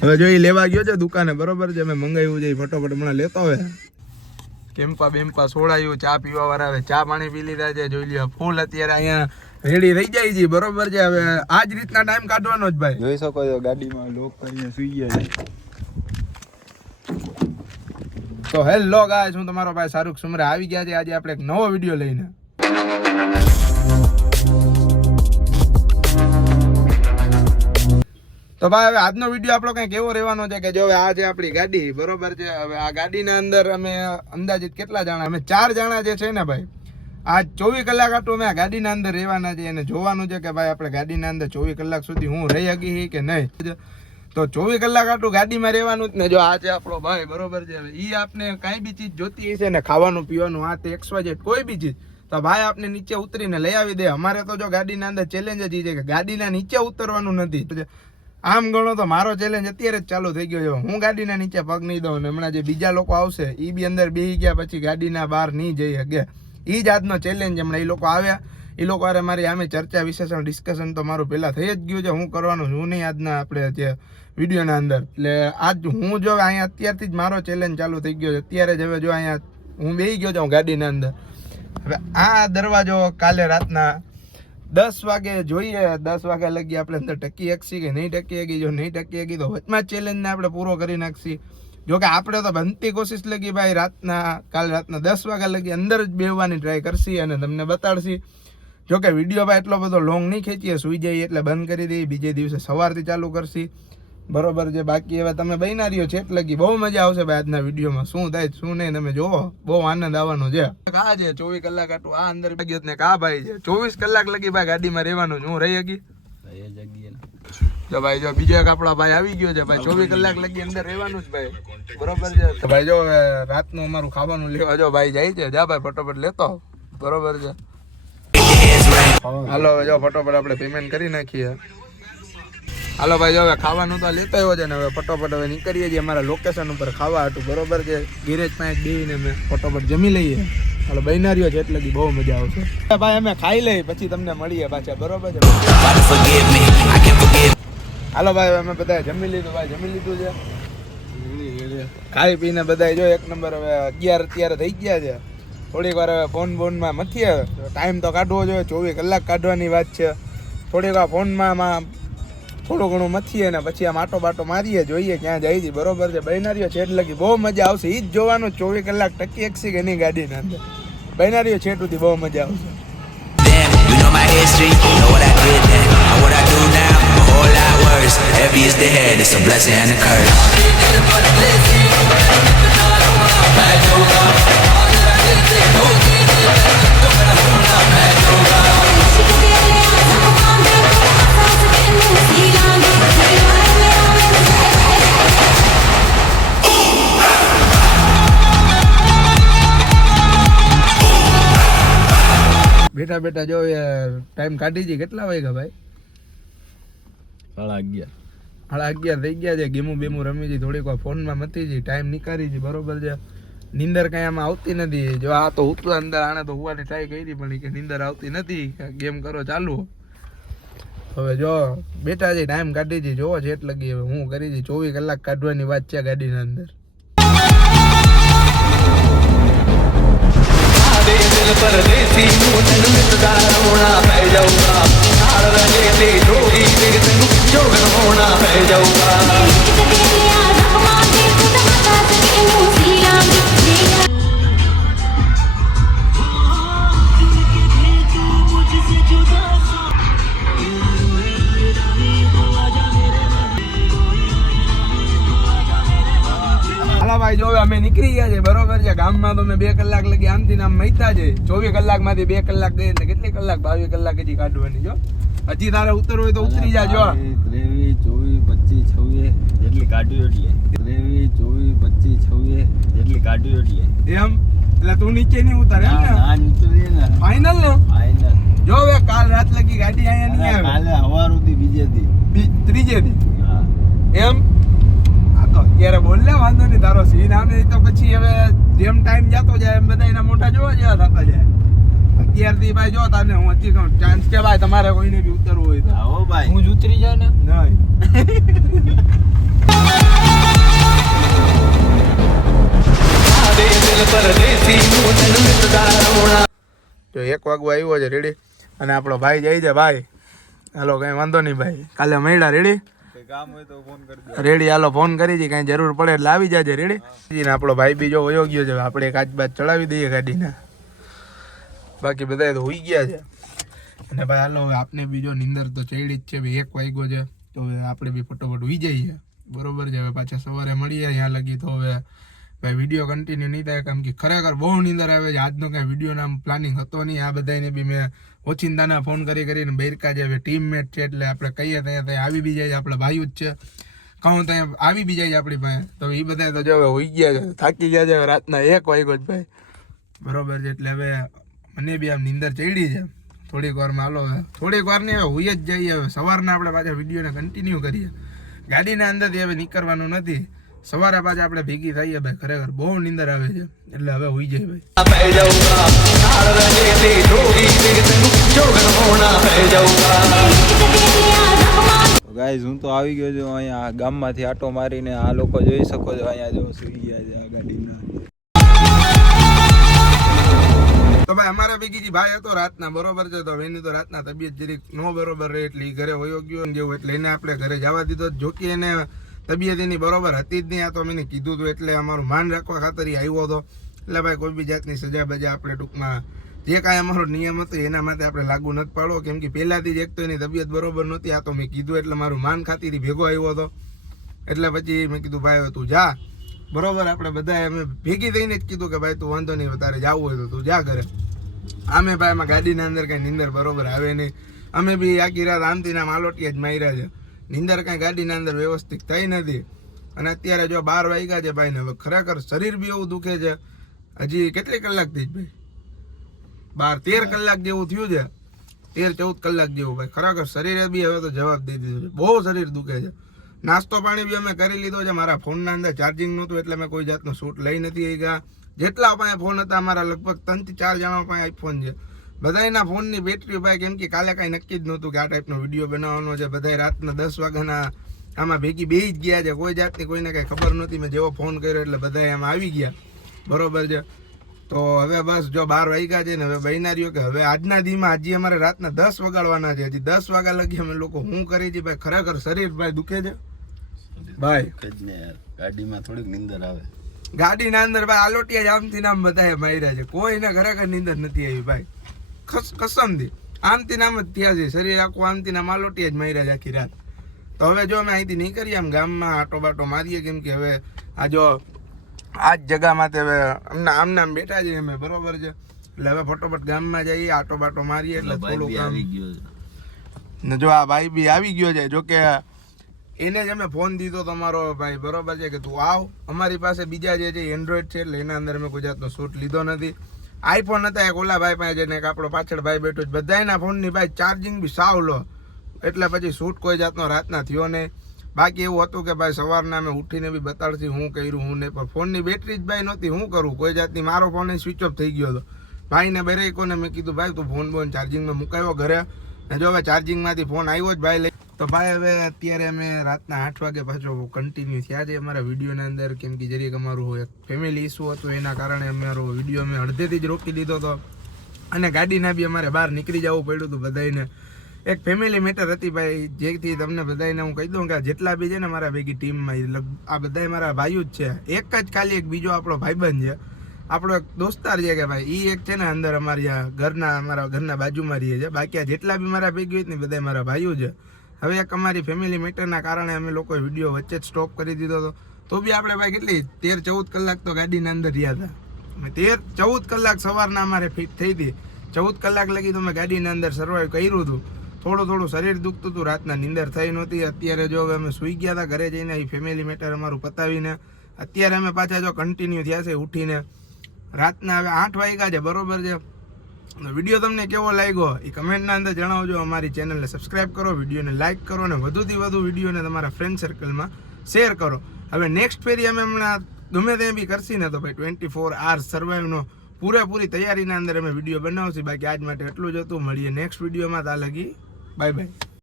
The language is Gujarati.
હવે જો એ લેવા ગયો છે દુકાને, બરોબર છે, મેં મંગાવ્યું છે ફટોફટ હમણાં લેતો હોય. કેમ્પા બેમ્પા સોડાયું, ચા પીવા વાળા આવે ચા પાણી પી લીધા છે. જોઈ લ્યો ફૂલ અત્યારે અહીંયા રેડી થઈ જાય છે, બરોબર છે. હવે આ જ રીતના ટાઈમ કાઢવાનો જ ભાઈ. જોઈ શકો છો ગાડીમાં લોક કરીને સુઈ ગયા છે. તો હેલો ગાઈસ, હું તમારો ભાઈ શાહરુખ સુમરા આવી ગયા છે આજે આપણે એક નવો વિડીયો લઈને. તો ભાઈ હવે આજનો વિડીયો આપણો કંઈક એવો રહેવાનો છે કે જો હવે આ છે આપણી ગાડી, બરોબર છે. હવે આ ગાડીના અંદર અમે અંદાજિત કેટલા જણા, અમે 4 જણા જે છે ને ભાઈ, આ 24 કલાક આટલું અમે આ ગાડીના અંદર રહેવાના છે અને જોવાનું છે કે ભાઈ આપણે ગાડીના અંદર 24 કલાક સુધી હું રહી શકી કે નહીં. તો 24 કલાક આટલું ગાડીમાં રહેવાનું જ ને. જો આ છે આપણો ભાઈ, બરોબર છે. એ આપને કાંઈ બી ચીજ જોતી હશે ને, ખાવાનું પીવાનું, આ તે XYZ કોઈ બી ચીજ, તો ભાઈ આપને નીચે ઉતરીને લઈ આવી દે. અમારે તો જો ગાડીના અંદર ચેલેન્જ જ છે કે ગાડીના નીચે ઉતરવાનું નથી. આમ ગણો તો મારો ચેલેન્જ અત્યારે જ ચાલુ થઈ ગયો છે. હું ગાડીના નીચે પગ નહીં દઉં ને હમણાં જે બીજા લોકો આવશે એ બી અંદર બેસી ગયા પછી ગાડીના બહાર નહીં જઈ શકે. એ જ આજનો ચેલેન્જ. હમણાં એ લોકો આવ્યા, એ લોકો અરે મારી આમે ચર્ચા વિશેષણ ડિસ્કશન તો મારું પહેલાં થઈ જ ગયું છે. હું કરવાનું હું નહીં આજના આપણે જે વિડીયોના અંદર. એટલે આજ હું જો અહીંયા અત્યારથી જ મારો ચેલેન્જ ચાલુ થઈ ગયો છે. અત્યારે જ હવે જો અહીંયા હું બેસી ગયો છું ગાડીના અંદર. હવે આ દરવાજો કાલે રાતના 10 વાગે જોઈએ, 10 વાગ્યા લગી આપણે અંદર ટકી શકીએ કે નહીં ટકી શકીએ. જો નહીં ટકી શકીએ તો વચમાં ચેલેન્જને આપણે પૂરો કરી નાખીએ. જો કે આપણે તો બનતી કોશિશ લગી ભાઈ કાલ રાતના 10 વાગ્યા લગી અંદર જ બેહવાની ટ્રાય કરશી અને તમને બતાડશી. જો કે વિડીયો ભાઈ એટલો બધો લોંગ નહીં ખેંચીએ, સુઈ જઈએ એટલે બંધ કરી દઈએ, બીજે દિવસે સવારથી ચાલુ કરશી, બરોબર છે. બાકી હવે તમે બન્યા રહ્યો છે એટલે બહુ મજા આવશે ભાઈ આજના વિડીયોમાં. શું થાય શું નહીં તમે જોવો, બહુ આનંદ આવવાનો છે. આ છે 24 કલાક આટલું આ અંદર ગયો ને કા ભાઈ છે 24 કલાક લગી ભાઈ ગાડીમાં રહેવાનું. હું રહી શકી જો ભાઈ. જો બીજો એક આપણા ભાઈ આવી ગયો છે ભાઈ, 24 કલાક લગી અંદર રહેવાનું જ ભાઈ, બરોબર છે. તો ભાઈ જો રાતનું અમારું ખાવાનું લેવા જો ભાઈ જાય છે, જા ભાઈ ફટોફટ લેતો, બરોબર છે. હાલો હવે જો ફટોફટ આપણે પેમેન્ટ કરી નાખીએ. હાલો ભાઈ જો હવે ખાવાનું તો લેતો આવ્યો છે ને હવે ફટોફટ હવે નીકળીએ છીએ અમારા લોકેશન ઉપર ખાવા હતું, બરોબર છે. ગેરેજ પાસે બેસીને અમે ફટોફટ જમી લઈએ. હાલો બૈનારીઓ છે એટલે બહુ મજા આવશે ભાઈ. અમે ખાઈ લઈએ પછી તમને મળીએ પાછા, બરોબર છે. હાલો ભાઈ અમે બધા જમી લીધું ભાઈ, જમી લીધું છે, ખાઈ પીને બધા જો એક નંબર. હવે 11 અત્યારે થઈ ગયા છે. થોડીક વાર હવે ફોનમાં મથીએ, ટાઈમ તો કાઢવો જોઈએ, 24 કલાક કાઢવાની વાત છે. થોડીક વાર ફોનમાં થોડું ઘણું મથીએ ને પછી આમ આટો બાટો મારીએ, જોઈએ ક્યાં જાય છે, બરોબર છે. બૈનારીઓ છેટ લગી બહુ મજા આવશે. એ જ જોવાનું 24 કલાક ટકી એકસી કે નહીં ગાડીના અંદર. બૈનારીઓ છેટ સુધી બહુ મજા આવશે. બેઠા બેઠા જો ટાઈમ કાઢી છે. કેટલા વાગ્યા ભાઈ? 11:30. 11:30 થઈ ગયા છે. ગેમું બેમું રમી છે, થોડીક વાર ફોનમાં મથી છે, ટાઈમ નીકાળી છે, બરોબર છે. નીંદર કઈ આમાં આવતી નથી. જો આ તો ઉતવા અંદર આને તો હોવાની ટ્રાય કરી પણ કે નીંદર આવતી નથી. ગેમ કરો ચાલુ. હવે જો બેઠા છે, ટાઈમ કાઢી છે, જોવો છે એટલે હવે હું કરી છે. 24 કલાક કાઢવાની વાત છે ગાડીના અંદર. ભાઈ જો અમે નીકળી ગયા છે, બરોબર છે. ગામમાં તો મેં 2 કલાક લગી આમથી નામ મહિતા છે. 24 કલાક માંથી 2 કલાક ગઈ એટલે કેટલી કલાક? 22 કલાક હજી કાઢવાની. જો હજી તારે ઉતરવું હોય તો ઉતરી જાજો. 23, 24, 25, 26 જેટલી કાઢ્યું એટલે 23, 24, 25, 26 જેટલી કાઢ્યું એટલે એમ. એટલે તું નીચે નહીં ઉતારે એમ ને? ના ઉતરી ને ફાઇનલ ને? ફાઇનલ. જો હવે કાલ રાત લગી ગાડી અહીંયા નહીં આવે, કાલે સવાર સુધી બીજેથી ત્રીજેથી. હા એમ. અત્યારે બોલ ને વાંધો નહીં, તારો સીન આવે તો પછી હવે જેમ ટાઈમ જતો જાય એમ બધા એના મોટા જોવા જેવા થતા જાય. અત્યારથી ભાઈ જો તને હું હજી કહું ચાન્સ કે ભાઈ તમારે કોઈને બી ઉતરવું હોય તો આવો ભાઈ હું જ ઉતરી જાઉં ને નહીં. જો 1 વાગવા આવ્યો છે રેડી. અને આપણો ભાઈ જાય છે ભાઈ. હાલો કંઈ વાંધો નહીં ભાઈ, કાલે મળ્યા રેડી. કામ હોય તો ફોન કરી દો. રેડી હાલો ફોન કરી છે, કાંઈ જરૂર પડે એટલે આવી જાજે રેડી. ને આપણો ભાઈ બીજો વયો ગયો છે, આપણે એક બાદ ચડાવી દઈએ ગાડીને. બાકી બધા તો હોઈ ગયા છે. અને ભાઈ હાલો હવે આપને બીજો નીંદર તો ચડી જ છે ભાઈ, 1 વાગ્યો છે તો હવે આપણે બી ફટોફટ ઉઈ જઈએ બરોબર છે. હવે પાછા સવારે મળીએ અહીંયા લગી તો હવે ભાઈ વિડીયો કન્ટિન્યુ નહીં થાય, કેમ કે ખરેખર બહુ નીંદર આવે છે. આજનો કાંઈ વિડીયોનો આમ પ્લાનિંગ હતો નહીં. આ બધાને બી મેં ઓચિંતાના ફોન કરીને બેરકા જે ટીમમેટ છે એટલે આપણે કહીએ ત્યાં આવી બી જાય, આપણા ભાઈઓ જ છે, કહું ત્યાં આવી બી જાય આપણી પાસે. તો એ બધા તો જો હવે હોઈ ગયા છે, થાકી ગયા છે. રાતના 1 વાગ્યો જ ભાઈ બરોબર છે. એટલે હવે મને બી આમ નીંદર ચડી છે. થોડીક વારમાં હાલો હવે થોડીક વાર નહીં હવે હોઈ જ જઈએ. હવે સવારના આપણે પાછા વિડીયોને કન્ટિન્યુ કરીએ. ગાડીના અંદરથી હવે નીકળવાનું નથી. સવારે પાછા આપણે ભેગી થઈએ ભાઈ. ખરેખર બહુ નીંદર આવે છે એટલે હવે હોઈ જાય ભાઈ. ગાઈઝ હું તો આવી ગયો છું અહીંયા ગામમાંથી આટો મારીને. આ લોકો જોઈ શકો છો અહીંયા જો સુઈ ગયા છે આ ગાડીના. તો ભાઈ અમારા ભેગી ભાઈ હતો રાતના બરોબર છે. તો એની તો રાતના તબિયત જરીક નો બરોબર રહે એટલે ઘરે વયો ગયો જેવું, એટલે એને આપણે ઘરે જવા દીધો. જોકે એને તબિયત એની બરોબર હતી જ નહીં. આ તો મેં કીધું હતું એટલે અમારું માન રાખવા ખાતર આવ્યો હતો. એટલે ભાઈ કોઈ બી જાતની સજા બજા આપણે ટૂંકમાં જે કાંઈ અમારો નિયમ હતો એના માટે આપણે લાગુ નથી પાડવો, કેમ કે પહેલાથી જ એક તો એની તબિયત બરોબર નહોતી. આ તો મેં કીધું એટલે મારું માન ખાતીથી ભેગો આવ્યો હતો. એટલે પછી મેં કીધું ભાઈ તું જા બરોબર. આપણે બધાએ અમે ભેગી થઈને જ કીધું કે ભાઈ તું વાંધો નહીં, તારે જવું હોય તો તું જા કરે. અમે ભાઈ એમાં ગાડીના અંદર કાંઈ નીંદર બરોબર આવે નહીં. અમે બી આખી રાત આમથી નામ આલોટિયા જ માર્યા છે. નીંદર કાંઈ ગાડીના અંદર વ્યવસ્થિત થઈ નથી. અને અત્યારે જો 12 વાગ્યા છે ભાઈ ને હવે ખરેખર શરીર બી એવું દુખે છે. હજી કેટલી કલાક થઈ ભાઈ? 12-13 કલાક જેવું થયું છે, 13-14 કલાક જેવું ભાઈ. ખરેખર શરીરે બી હવે તો જવાબ દઈ દીધો છે, બહુ શરીર દુખે છે. નાસ્તો પાણી બી અમે કરી લીધો છે. મારા ફોનના અંદર ચાર્જિંગ નહોતું એટલે મેં કોઈ જાતનો શૂટ લઈ નથી ગયા. જેટલા પાસે ફોન હતા અમારા લગભગ 3-4 જણા પાસે આઈફોન છે. બધાના ફોનની બેટરી ભાઈ, કેમ કે કાલે કાંઈ નક્કી જ નહોતું કે આ ટાઈપનો વિડીયો બનાવવાનો છે. બધા રાતના 10 વાગ્યાના આમાં ભેગી બેસી જ ગયા છે. કોઈ જાતની કોઈને કાંઈ ખબર નહોતી. મેં જેવો ફોન કર્યો એટલે બધા આમાં આવી ગયા બરોબર છે. તો હવે બસ જો 12 વાગ્યા છે ને હવે બહેના રહ્યો કે હવે આજના દીમાં હજી અમારે રાતના 10 વગાડવાના છે. હજી 10 વાગ્યા લગી અમે લોકો શું કરી છે ભાઈ. ખરેખર શરીર ભાઈ દુખે છે ભાઈ. ગાડીમાં થોડીક નીંદર આવે. ગાડીના અંદર ભાઈ આલોટિયા જ આમથી નામ બધાએ માર્યા છે. કોઈને ખરેખર નીંદર નથી આવી ભાઈ, કસમથી આમથી નામ જ થયા છે. શરીર આખું આમથી નામ આલોટિયા જ માર્યા છે આખી રાત. તો હવે જો અમે અહીંથી નીકળીએ આમ ગામમાં આટો બાટો મારીએ, કેમ કે હવે આ જો આ જ જગા માટે હવે આમ નામ બેઠા છીએ અમે બરોબર છે. એટલે હવે ફટોફટ ગામમાં જઈએ આટો બાટો મારીએ એટલે થોડું કામ. ને જો આ ભાઈ બી આવી ગયો છે. જો કે એને જ અમે ફોન દીધો તમારો ભાઈ બરોબર છે કે તું આવ. અમારી પાસે બીજા જે છે એન્ડ્રોઈડ છે એટલે એના અંદર અમે કોઈ જાતનો શૂટ લીધો નથી. આઈફોન હતા એક ઓલા ભાઈ પાસે ને એક આપણો પાછળ ભાઈ બેઠો છે. બધાના ફોનની ભાઈ ચાર્જિંગ બી સાવ લો, એટલે પછી શૂટ કોઈ જાતનો રાતના થયો નહીં. બાકી એવું હતું કે ભાઈ સવારના અમે ઉઠીને બી બતાડતી હું કર્યું હું નહીં, પણ ફોનની બેટરી જ ભાઈ નહોતી. હું કરું કોઈ જાતની. મારો ફોન સ્વિચ ઓફ થઈ ગયો હતો. ભાઈને બેરેકોને મેં કીધું ભાઈ તું ફોન ચાર્જિંગમાં મુકાયો ઘરે. ને જો હવે ચાર્જિંગમાંથી ફોન આવ્યો જ ભાઈ લઈ. તો ભાઈ હવે અત્યારે અમે રાતના 8 વાગે પાછો કન્ટિન્યુ થયા છે અમારા વિડીયોના અંદર, કેમ કે જરીક અમારું એક ફેમિલી ઇસ્યુ હતું એના કારણે અમારો વિડીયો અમે અડધેથી જ રોકી દીધો હતો. અને ગાડીના બી અમારે બહાર નીકળી જવું પડ્યું હતું બધાને. એક ફેમિલી મેટર હતી ભાઈ, જેથી તમને બધાને હું કહી દઉં કે જેટલા બી છે ને મારા ભેગી ટીમમાં આ બધા મારા ભાઈઓ જ છે. એક જ ખાલી એક બીજો આપણો ભાઈબંધ છે, આપણો એક દોસ્તાર છે કે ભાઈ એ એક છે ને અંદર અમારા ઘરના બાજુમાં રહીએ છે. બાકી આ જેટલા બી મારા ભેગી હોય ને બધા મારા ભાઈઓ છે. હવે એક અમારી ફેમિલી મેટરના કારણે અમે લોકોએ વિડીયો વચ્ચે જ સ્ટોપ કરી દીધો હતો. તો બી આપણે ભાઈ કેટલી 13-14 કલાક તો ગાડીના અંદર રહ્યા હતા. 13-14 કલાક સવારના અમારે ફિટ થઈ હતી. 14 કલાક લગી તો મેં ગાડીના અંદર સર્વાઈવ કર્યું હતું. થોડું શરીર દુખતું હતું, રાતના નીંદર થઈ નહોતી. અત્યારે જો હવે અમે સૂઈ ગયા હતા ઘરે જઈને એ ફેમિલી મેટર અમારું પતાવીને અત્યારે અમે પાછા જો કન્ટિન્યુ થયા છે ઉઠીને. રાતના હવે 8 વાગ્યા છે બરોબર છે. વિડીયો તમને કેવો લાગ્યો એ કમેન્ટના અંદર જણાવજો. અમારી ચેનલને સબસ્ક્રાઈબ કરો, વિડીયોને લાઇક કરો અને વધુથી વધુ વિડીયોને તમારા ફ્રેન્ડ સર્કલમાં શેર કરો. હવે નેક્સ્ટ ફેરી અમે હમણાં ગમે તે બી કરશી ને તો ભાઈ 24 hours સર્વાઈવનો પૂરેપૂરી તૈયારીના અંદર અમે વિડીયો બનાવશું. બાકી આજ માટે એટલું જ હતું. મળીએ નેક્સ્ટ વિડીયોમાં. ત્યાં લગી બાય બાય.